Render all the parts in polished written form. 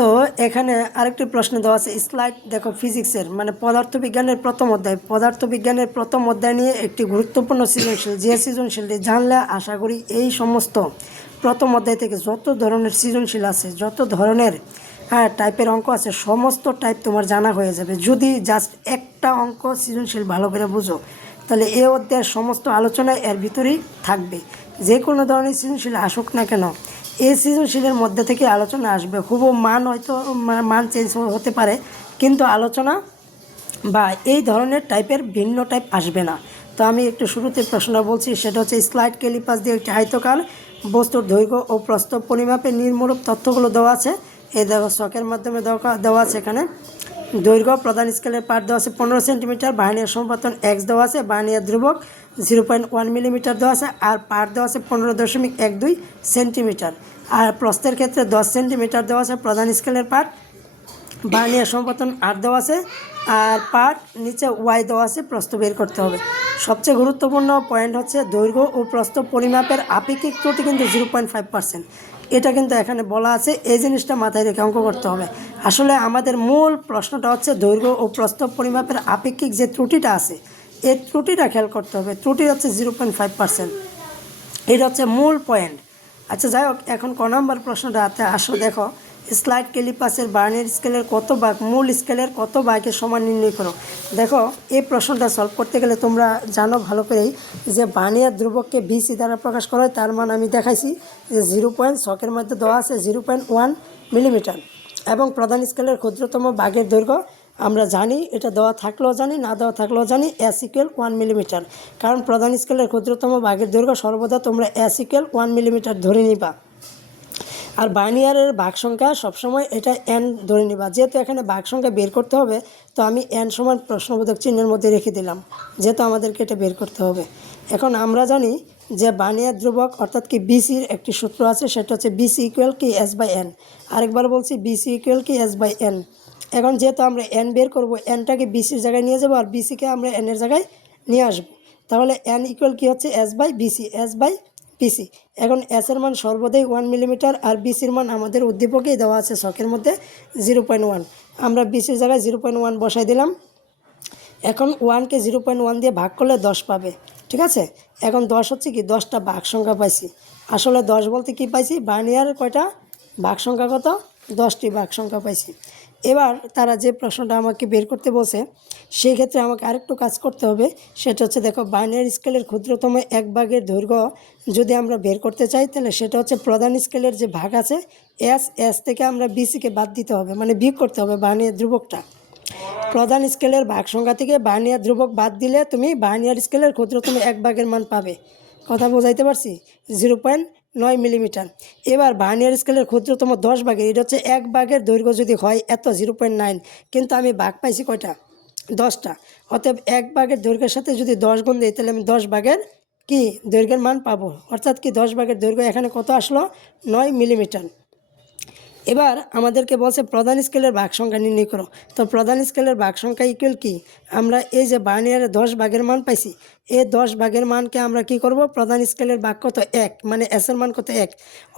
তো এখানে আরেকটি প্রশ্ন দেওয়া আছে স্লাইড দেখো ফিজিক্সের মানে পদার্থবিজ্ঞানের প্রথম অধ্যায় নিয়ে একটি গুরুত্বপূর্ণ সৃজনশীল যে সৃজনশীলটি জানলে আশা করি এই সমস্ত প্রথম অধ্যায় থেকে যত ধরনের সৃজনশীল আছে যত ধরনের টাইপের অঙ্ক আছে সমস্ত টাইপ তোমার জানা হয়ে যাবে যদি জাস্ট একটা অঙ্ক সৃজনশীল ভালো করে বুঝো তাহলে এই অধ্যায়ের সমস্ত আলোচনা এর ভিতরেই থাকবে। যে কোনো ধরনের সৃজনশীল আসুক না কেন এই সৃজনশীলের মধ্যে থেকে আলোচনা আসবে, হুবহু মান হয়তো মান চেঞ্জ হতে পারে কিন্তু আলোচনা বা এই ধরনের টাইপের ভিন্ন টাইপ আসবে না। তো আমি একটু শুরুতে প্রশ্নটা বলছি, সেটা হচ্ছে স্লাইড ক্যালিপাস দিয়ে একটি আয়তকার বস্তুর দৈর্ঘ্য ও প্রস্থ পরিমাপের নির্মূলক তথ্যগুলো দেওয়া আছে। এই দেখো ছকের মাধ্যমে দেওয়া আছে। এখানে দৈর্ঘ্য প্রধান স্কেলের পার্ট দেওয়া আছে 15 সেন্টিমিটার, ভার্নিয়ার সমপতন এক্স দেওয়া আছে, ভার্নিয়ার ধ্রুবক 0.1 মিলিমিটার দেওয়া আছে, আর পার্ট দেওয়া আছে 15.12 সেন্টিমিটার। আর প্রস্থের ক্ষেত্রে 10 সেন্টিমিটার দেওয়া আছে প্রধান স্কেলের পার্ট, ভার্নিয়ার সমপতন 8 দেওয়া আছে, আর পার্ট নিচে ওয়াই দেওয়া আছে, প্রস্থ বের করতে হবে। সবচেয়ে গুরুত্বপূর্ণ পয়েন্ট হচ্ছে দৈর্ঘ্য ও প্রস্থ পরিমাপের আপেক্ষিক ত্রুটি কিন্তু 0.5%। এটা কিন্তু এখানে বলা আছে, এই জিনিসটা মাথায় রেখে অঙ্ক করতে হবে। আসলে আমাদের মূল প্রশ্নটা হচ্ছে দৈর্ঘ্য ও প্রস্থ পরিমাপের আপেক্ষিক যে ত্রুটিটা আছে এই ত্রুটিটা খেয়াল করতে হবে। ত্রুটি হচ্ছে 0.5%, এটা হচ্ছে মূল পয়েন্ট। আচ্ছা যাই হোক, এখন ক নম্বর প্রশ্নটা আসো। দেখো স্লাইড ক্যালিপাসের ভার্নিয়ার স্কেলের কত ভাগ মূল স্কেলের কত ভাগের সমান নির্ণয় করো। দেখো এই প্রশ্নটা সলভ করতে গেলে তোমরা জানো ভালো করেই যে ভার্নিয়ার ধ্রুবককে ভিসি দ্বারা প্রকাশ করা হয়। তার মান আমি দেখাইছি যে 0.6 মধ্যে দেওয়া আছে 0.1 মিলিমিটার, এবং প্রধান স্কেলের ক্ষুদ্রতম ভাগের দৈর্ঘ্য আমরা জানি, এটা দেওয়া থাকলেও জানি না দেওয়া থাকলেও জানি S=1 মিলিমিটার, কারণ প্রধান স্কেলের ক্ষুদ্রতম ভাগের দৈর্ঘ্য সর্বদা তোমরা S=1 মিলিমিটার ধরে নিবা। আর ভার্নিয়ারের ভাগ সংখ্যা সবসময় এটা n ধরে নিবা। যেহেতু এখানে ভাগ সংখ্যা বের করতে হবে তো আমি n সমান প্রশ্নবোধক চিহ্নের মধ্যে রেখে দিলাম, যেহেতু আমাদেরকে এটা বের করতে হবে। এখন আমরা জানি যে ভার্নিয়ার ধ্রুবক অর্থাৎ কি বিসির একটি সূত্র আছে, সেটা হচ্ছে BC=S/n। আরেকবার বলছি BC=S/n। এখন যেহেতু আমরা n বের করব, nটাকে বিসির জায়গায় নিয়ে যাব আর বিসিকে আমরা n এর জায়গায় নিয়ে আসব, তাহলে n কি হচ্ছে S/BC, S/BC। এখন এস এর মান সর্বদাই 1 মিলিমিটার আর বিসির মান আমাদের উদ্দীপকেই দেওয়া আছে ছকের মধ্যে 0.1। আমরা বিসির জায়গায় 0.1 বসাই দিলাম। এখন 1কে 0.1 দিয়ে ভাগ করলে 10 পাবে, ঠিক আছে। এখন 10 হচ্ছে কি 10টা ভাগ সংখ্যা পাইছি। আসলে 10 বলতে কি পাইছি, ভার্নিয়ারের কয়টা ভাগ সংখ্যা কত, 10টি ভাগ সংখ্যা পাইছি। এবার তারা যে প্রশ্নটা আমাকে বের করতে বলছে সেই ক্ষেত্রে আমাকে আরেকটু কাজ করতে হবে। সেটা হচ্ছে দেখো ভার্নিয়ার স্কেলের ক্ষুদ্রতম এক ভাগের দৈর্ঘ্য যদি আমরা বের করতে চাই তাহলে সেটা হচ্ছে প্রধান স্কেলের যে ভাগ আছে এস থেকে আমরা বিসিকে বাদ দিতে হবে, মানে বিয়োগ করতে হবে ভার্নিয়ার ধ্রুবকটা। প্রধান স্কেলের ভাগ সংখ্যা থেকে ভার্নিয়ার ধ্রুবক বাদ দিলে তুমি ভার্নিয়ার স্কেলের ক্ষুদ্রতম এক ভাগের মান পাবে। কথা বোঝাইতে পারছি? 0.9 মিলিমিটার। এবার ভার্নিয়ার স্কেলের ক্ষুদ্রতম 10 ভাগের, এটা হচ্ছে এক ভাগের দৈর্ঘ্য যদি হয় এত 0.9, কিন্তু আমি ভাগ পাইছি কয়টা, 10টা। অতএব এক ভাগের দৈর্ঘ্যের সাথে যদি 10 গুণ দিই তাহলে আমি 10 ভাগের কি দৈর্ঘ্যের মান পাবো, অর্থাৎ কি 10 ভাগের দৈর্ঘ্য এখানে কত আসলো, 9 মিলিমিটার। এবার আমাদেরকে বলছে প্রধান স্কেলের ভাগ সংখ্যা নির্ণয় করো। তো প্রধান স্কেলের ভাগ সংখ্যা ইকুয়াল কি, আমরা এই যে ভার্নিয়ারে 10 ভাগের মান পাইছি, এই 10 ভাগের মানকে আমরা কি করব, প্রধান স্কেলের ভাগ কত 1, মানে এস এর মান কত 1,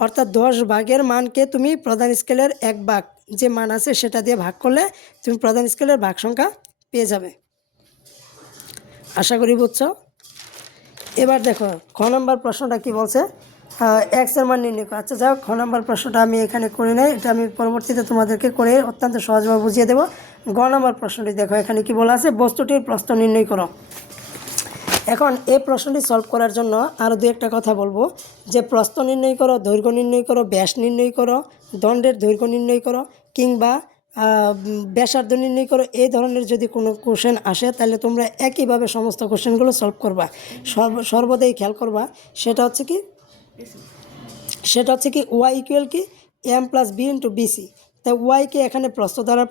অর্থাৎ 10 ভাগের মানকে তুমি প্রধান স্কেলের 1 ভাগ যে মান আছে সেটা দিয়ে ভাগ করলে তুমি প্রধান স্কেলের ভাগ সংখ্যা পেয়ে যাবে। আশা করি বুঝছো। এবার দেখো খ নম্বর প্রশ্নটা কি বলছে, এক্স এর মান নির্ণয় করো। আচ্ছা যাই হোক, খ নম্বর প্রশ্নটা আমি এখানে করে নেই, এটা আমি পরবর্তীতে তোমাদেরকে করে অত্যন্ত সহজভাবে বুঝিয়ে দেবো। গ নম্বর প্রশ্নটি দেখো এখানে কি বলা আছে, বস্তুটির প্রস্থ নির্ণয় করো। এখন এই প্রশ্নটি সলভ করার জন্য আরও দু একটা কথা বলবো, যে প্রস্থ নির্ণয় করো, দৈর্ঘ্য নির্ণয় করো, ব্যাস নির্ণয় করো, দণ্ডের দৈর্ঘ্য নির্ণয় করো, কিংবা ব্যাসার্ধ নির্ণয় করো, এই ধরনের যদি কোনো কোশ্চেন আসে তাহলে তোমরা একইভাবে সমস্ত কোশ্চেনগুলো সলভ করবা। সর্বদাই খেয়াল করবা সেটা হচ্ছে কি ওয়াই ইকুয়াল কি m+b/bc। তাই ওয়াইকে এখানে প্রস্থ দ্বারা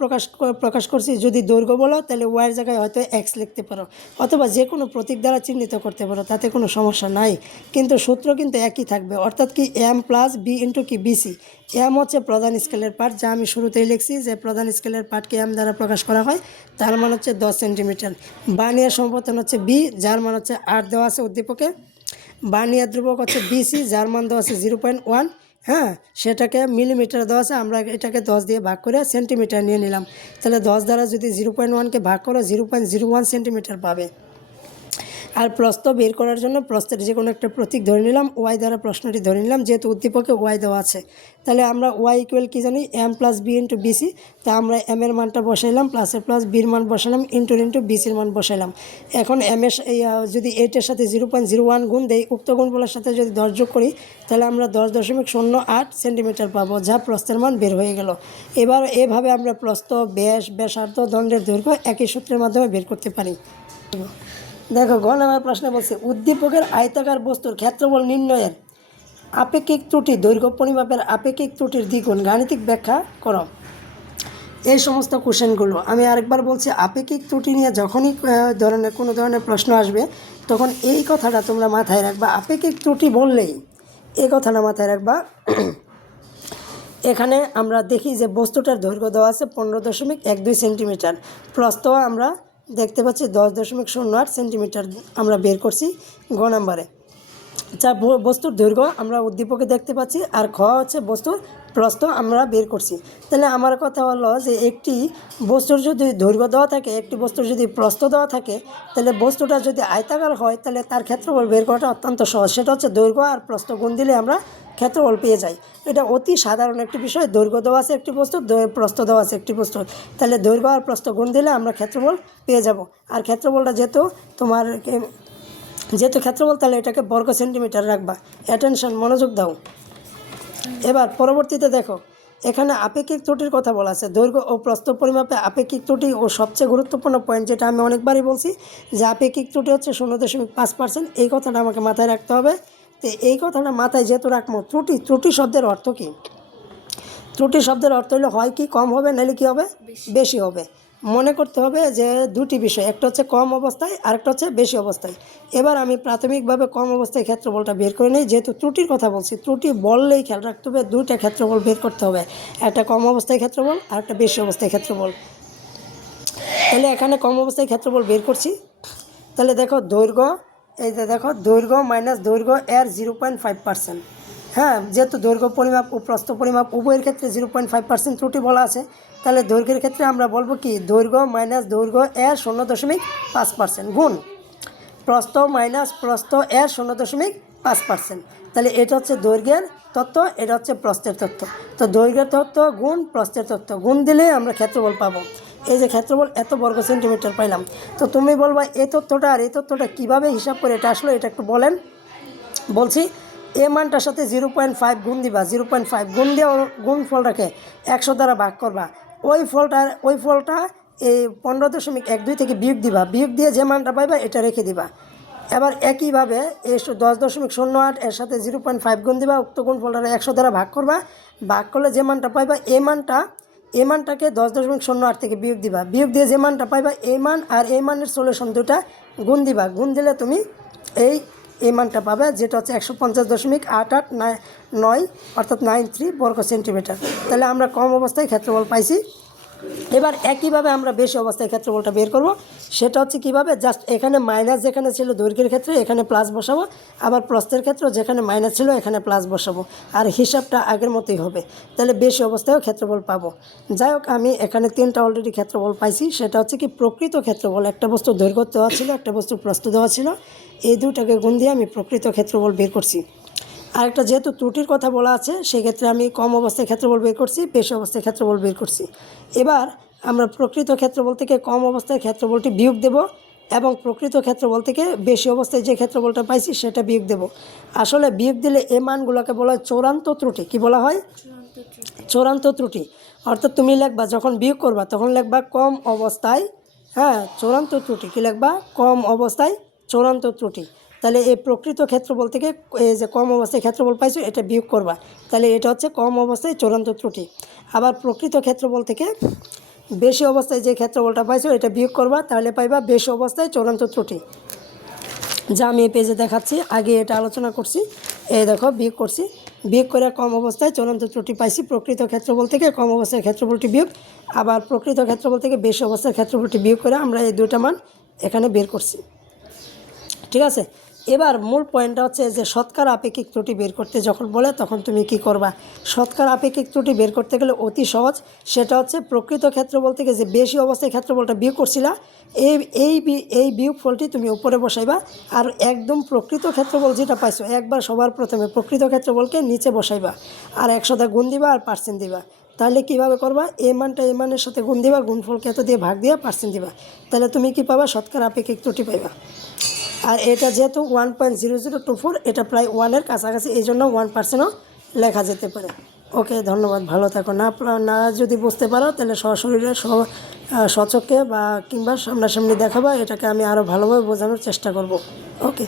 প্রকাশ করছি। যদি দৈর্ঘ্য বলো তাহলে ওয়াইয়ের জায়গায় হয়তো এক্স লিখতে পারো, অথবা যে কোনো প্রতীক দ্বারা চিহ্নিত করতে পারো, তাতে কোনো সমস্যা নাই, কিন্তু সূত্র কিন্তু একই থাকবে। অর্থাৎ কি m+b/bc। এম হচ্ছে প্রধান স্কেলের পার্ট, যা আমি শুরুতেই লিখছি যে প্রধান স্কেলের পার্টকে এম দ্বারা প্রকাশ করা হয়, তার মান হচ্ছে 10 সেন্টিমিটার। ভার্নিয়ার সমপতন হচ্ছে বি, যার মান হচ্ছে 8 দেওয়া আছে উদ্দীপকে। ভার্নিয়ার ধ্রুবক হচ্ছে বিসি, যার মান দেওয়া আছে 0.1 হ্যাঁ, সেটাকে মিলিমিটার দেওয়া আছে, আমরা এটাকে 10 দিয়ে ভাগ করে সেন্টিমিটার নিয়ে নিলাম। তাহলে 10 দ্বারা যদি 0.1কে ভাগ করো 0.01 সেন্টিমিটার পাবে। আর প্রস্থ বের করার জন্য প্রস্থের যে কোনো একটা প্রতীক ধরে নিলাম, ওয়াই দ্বারা প্রশ্নটি ধরে নিলাম, যেহেতু উদ্দীপকে ওয়াই দেওয়া আছে। তাহলে আমরা ওয়াই ইকুয়াল কী জানি, M plus B into BC. তা আমরা এম এর মানটা বসাইলাম, প্লাসের প্লাস, বির মান বসালাম, ইন্টু বিসির মান বসাইলাম। এখন এম এর যদি 8-এর সাথে 0.01 গুণ দেই, উক্ত গুণফলের সাথে যদি 10 যোগ করি, তাহলে আমরা 10.08 সেন্টিমিটার পাবো, যা প্রস্থের মান বের হয়ে গেল। এবার এভাবে আমরা প্রস্থ, ব্যাস, ব্যাসার্ধ, দণ্ডের দৈর্ঘ্য একই সূত্রের মাধ্যমে বের করতে পারি। দেখো, গ নম্বর প্রশ্নে বলছে উদ্দীপকের আয়তাকার বস্তুর ক্ষেত্রফল নির্ণয়ের আপেক্ষিক ত্রুটি, দৈর্ঘ্য পরিমাপের আপেক্ষিক ত্রুটির দ্বিগুণ, গাণিতিক ব্যাখ্যা করো। এই সমস্ত কোশ্চেনগুলো আমি আরেকবার বলছি, আপেক্ষিক ত্রুটি নিয়ে যখনই কোনো ধরনের প্রশ্ন আসবে, তখন এই কথাটা তোমরা মাথায় রাখবা। আপেক্ষিক ত্রুটি বললেই এই কথাটা মাথায় রাখবা। এখানে আমরা দেখি যে বস্তুটার দৈর্ঘ্য দেওয়া আছে 15.12 সেন্টিমিটার, প্রস্থ আমরা দেখতে পাচ্ছি 10.08 সেন্টিমিটার আমরা বের করছি গ নাম্বারে। যা বস্তুর দৈর্ঘ্য আমরা উদ্দীপকে দেখতে পাচ্ছি, আর খ হচ্ছে বস্তুর প্রস্থ আমরা বের করছি। তাহলে আমার কথা হলো যে একটি বস্তুর যদি দৈর্ঘ্য দেওয়া থাকে, একটি বস্তুর যদি প্রস্থ দেওয়া থাকে, তাহলে বস্তুটা যদি আয়তাকার হয়, তাহলে তার ক্ষেত্রফল বের করাটা অত্যন্ত সহজ। সেটা হচ্ছে দৈর্ঘ্য আর প্রস্থ গুণ দিলে আমরা ক্ষেত্রফল পেয়ে যাই। এটা অতি সাধারণ একটি বিষয়। দৈর্ঘ্য দেওয়া আছে একটি বস্তু, প্রস্থ দেওয়া আছে একটি বস্তু, তাহলে দৈর্ঘ্য আর প্রস্থ গুণ দিলে আমরা ক্ষেত্রফল পেয়ে যাব। আর ক্ষেত্রফলটা যেহেতু ক্ষেত্রফল, তাহলে এটাকে বর্গ সেন্টিমিটার রাখবা। অ্যাটেনশন, মনোযোগ দাও। এবার পরবর্তীতে দেখো, এখানে আপেক্ষিক ত্রুটির কথা বলা আছে। দৈর্ঘ্য ও প্রস্থ পরিমাপে আপেক্ষিক ত্রুটি ও সবচেয়ে গুরুত্বপূর্ণ পয়েন্ট, যেটা আমি অনেকবারই বলছি, যে আপেক্ষিক ত্রুটি হচ্ছে 0.5%। এই কথাটা আমাকে মাথায় রাখতে হবে। তো এই কথাটা মাথায় যেহেতু রাখবো, ত্রুটি শব্দের অর্থ কী? ত্রুটি শব্দের অর্থ হলো হয় কি কম হবে, নাহলে কী হবে, বেশি হবে। মনে করতে হবে যে দুটি বিষয়, একটা হচ্ছে কম অবস্থায়, আরেকটা হচ্ছে বেশি অবস্থায়। এবার আমি প্রাথমিকভাবে কম অবস্থায় ক্ষেত্রফলটা বের করে নিই। যেহেতু ত্রুটির কথা বলছি, ত্রুটি বললেই খেয়াল রাখতে হবে দুইটা ক্ষেত্রফল বের করতে হবে, একটা কম অবস্থায় ক্ষেত্রফল আর একটা বেশি অবস্থায় ক্ষেত্রফল। তাহলে এখানে কম অবস্থায় ক্ষেত্রফল বের করছি। তাহলে দেখো দৈর্ঘ্য, এই যে দেখো দৈর্ঘ্য মাইনাস দৈর্ঘ্য এর 0.5%। হ্যাঁ, যেহেতু দৈর্ঘ্য পরিমাপ ও প্রস্থ পরিমাপ উভয়ের ক্ষেত্রে 0.5% ত্রুটি বলা আছে, তাহলে দৈর্ঘ্যের ক্ষেত্রে আমরা বলবো কি, দৈর্ঘ্য মাইনাস দৈর্ঘ্য এর 0.5% গুণ প্রস্থ মাইনাস প্রস্থ এর 0.5%। তাহলে এটা হচ্ছে দৈর্ঘ্যের তথ্য, এটা হচ্ছে প্রস্থের তথ্য। তো দৈর্ঘ্যের তথ্য গুণ প্রস্থের তথ্য গুণ দিলে আমরা ক্ষেত্রফল পাবো। এই যে ক্ষেত্রফল এত বর্গ সেন্টিমিটার পাইলাম। তো তুমি বলবা এই তথ্যটা আর এই তথ্যটা কীভাবে হিসাব করে এটা আসলো, এটা একটু বলেন। বলছি, এ মানটার সাথে 0.5 গুণ দিবা, 0.5 গুণ দিয়ে গুণফলটাকে 100 দ্বারা ভাগ করবা। ওই ফলটা এই 15.12 থেকে বিয়োগ দিবা, বিয়োগ দিয়ে যে মানটা পাইবা এটা রেখে দিবা। এবার একইভাবে এই 10.08 এর সাথে 0.5 গুণ দিবা, উক্ত গুণফলটা 100 দ্বারা ভাগ করবা। ভাগ করলে যে মানটা পাইবা, এই মানটাকে 10.08 থেকে বিয়োগ দিবা, বিয়োগ দিয়ে যে মানটা পাইবা, এই মান আর এই মানের সলিউশন দুটা গুণ দিবা। গুণ দিলে তুমি এই মানটা পাবে, যেটা হচ্ছে 150.8889 অর্থাৎ 93 বর্গ সেন্টিমিটার। তাহলে আমরা কম অবস্থায় ক্ষেত্রফল পাইছি। এবার একইভাবে আমরা বেশি অবস্থায় ক্ষেত্রফলটা বের করব। সেটা হচ্ছে কীভাবে, জাস্ট এখানে মাইনাস যেখানে ছিল দৈর্ঘ্যের ক্ষেত্রে এখানে প্লাস বসাবো, আবার প্রস্থের ক্ষেত্রে যেখানে মাইনাস ছিল এখানে প্লাস বসাবো, আর হিসাবটা আগের মতোই হবে। তাহলে বেশি অবস্থায়ও ক্ষেত্রফল পাবো। যাই হোক, আমি এখানে 3টা অলরেডি ক্ষেত্রফল পাইছি। সেটা হচ্ছে কি, প্রকৃত ক্ষেত্রফল, একটা বস্তুর দৈর্ঘ্য দেওয়া ছিল, একটা বস্তুর প্রস্থ দেওয়া ছিল, এই দুটাকে গুণ দিয়ে আমি প্রকৃত ক্ষেত্রফল বের করছি। আরেকটা, যেহেতু ত্রুটির কথা বলা আছে, সেক্ষেত্রে আমি কম অবস্থায় ক্ষেত্রফল বের করছি, বেশি অবস্থায় ক্ষেত্রফল বের করছি। এবার আমরা প্রকৃত ক্ষেত্রফল থেকে কম অবস্থায় ক্ষেত্রফলটি বিয়োগ দেব, এবং প্রকৃত ক্ষেত্রফল থেকে বেশি অবস্থায় যে ক্ষেত্রফলটা পাইছি সেটা বিয়োগ দেব। আসলে বিয়োগ দিলে এই মানগুলোকে বলা হয় চূড়ান্ত ত্রুটি। কি বলা হয়? চূড়ান্ত ত্রুটি। অর্থাৎ তুমি লিখবা, যখন বিয়োগ করবা তখন লিখবা কম অবস্থায়, হ্যাঁ, চূড়ান্ত ত্রুটি। কি লিখবা? কম অবস্থায় চূড়ান্ত ত্রুটি। তাহলে এই প্রকৃত ক্ষেত্রফল থেকে এই যে কম অবস্থায় ক্ষেত্রফল পাইছো এটা বিয়োগ করবা, তাহলে এটা হচ্ছে কম অবস্থায় চূড়ান্ত ত্রুটি। আবার প্রকৃত ক্ষেত্রফল থেকে বেশি অবস্থায় যে ক্ষেত্রফলটা পাইছো এটা বিয়োগ করবা, তাহলে পাইবা বেশি অবস্থায় চূড়ান্ত ত্রুটি। যা আমি এই পেজে দেখাচ্ছি, আগে এটা আলোচনা করছি। এই দেখো, বিয়োগ করছি, বিয়োগ করে কম অবস্থায় চূড়ান্ত ত্রুটি পাইছি। প্রকৃত ক্ষেত্রফল থেকে কম অবস্থায় ক্ষেত্রফলটি বিয়োগ, আবার প্রকৃত ক্ষেত্রফল থেকে বেশি অবস্থায় ক্ষেত্রফলটি বিয়োগ করে আমরা এই দুইটা মান এখানে বের করছি। ঠিক আছে, এবার মূল পয়েন্টটা হচ্ছে যে শতকরা আপেক্ষিক ত্রুটি বের করতে যখন বলে তখন তুমি কি করবা। শতকরা আপেক্ষিক ত্রুটি বের করতে গেলে অতি সহজ, সেটা হচ্ছে প্রকৃত ক্ষেত্রফল থেকে যে বেশি অবস্থায় ক্ষেত্রফলটা বিয়োগ করছিলা এই বিয়োগফলটি তুমি উপরে বসাইবা, আর একদম প্রকৃত ক্ষেত্রফল যেটা পাইছো একবার সবার প্রথমে প্রকৃত ক্ষেত্রফলকে নিচে বসাইবা, আর 100 গুণ দিবা আর পার্সেন্ট দিবা। তাহলে কীভাবে করবা, এই মানটা এই মানের সাথে গুণ দিবা, গুণফলকে এত দিয়ে ভাগ দিয়ে পার্সেন্ট দিবা, তাহলে তুমি কি পাবা, শতকরা আপেক্ষিক ত্রুটি পাইবা। আর এটা যেহেতু 1.0024, এটা প্রায় 1-এর কাছাকাছি, এই জন্য 1%ও লেখা যেতে পারে। ওকে, ধন্যবাদ, ভালো থাকো। না যদি বুঝতে পারো তাহলে সশরীরে সচক্ষে বা কিংবা সামনাসামনি দেখাবা, এটাকে আমি আরও ভালোভাবে বোঝানোর চেষ্টা করব। ওকে।